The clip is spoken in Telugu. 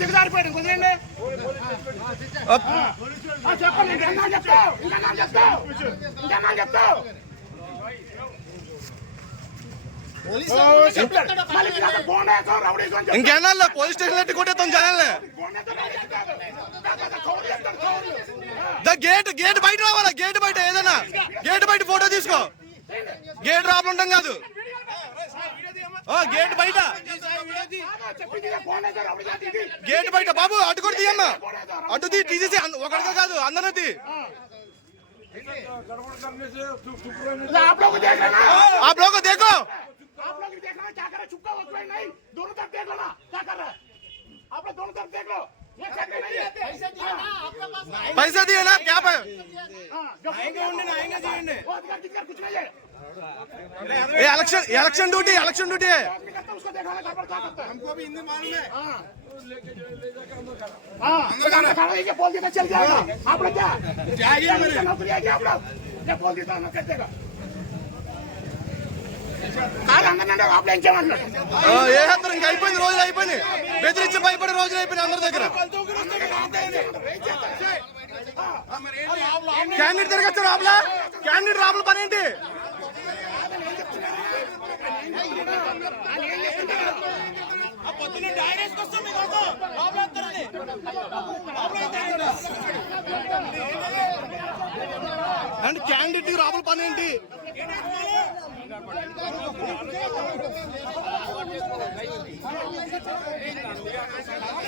దిగజారిపోయాడు కుదిరండి చెప్పండి ఇంకెన్నా చెప్తావు? ఇంకెన్నా చెప్తావు? ఇంకెన్నా చెప్తావు. ఇంకేనా పోలీస్ స్టేషన్ ఎట్టి కొట్టేస్తాం. ద గేట్ గేట్ బయట రావాలా? గేట్ బయట ఏదైనా? గేట్ బయట ఫోటో తీసుకో. గేట్ ఉంటాం కాదు. గేట్ బయట కాదు, చెప్పింది ఇదే బోండాతో రౌడీతో ఇది. గేట్ బయట బాబు అటు కూడా తీయమ్మా అటు తీ తీసేసి ఒకరితో కాదు అందరూ తీ आप लोग देख लेना ఆ బ్లోక్ దేకో आप लोग भी देखना क्या कर रहे चुपका हो कोई नहीं दोनों तरफ देख लो ना क्या कर रहे हैं आप लोग दोनों तरफ देख लो ये क्या कर रही election election duty election duty आदमी करता है, उसको देखना गड़बड़ क्या करता है हमको भी हिंदी मालूम है हाँ हाँ तो गाना खाना ये बोल देता चल जाएगा आप लोग क्या जाएगी मेरी नौकरी है क्या आप लोग ये बोल देता ना कर देगा కాదు అందరినీ आप लोग क्या मतलब ఆ, ఏ హత్తరు ఇంకా అయిపోయింది రోజులు అయిపోయింది బెదిరించి భయపడే రోజులు అయిపోయింది అందరి దగ్గర క్యాండిడేట్ తిరగచ్చు రాబులా క్యాండిడేట్ రాబుల పని ఏంటి? అండ్ క్యాండిడేట్ రాబుల పని ఏంటి?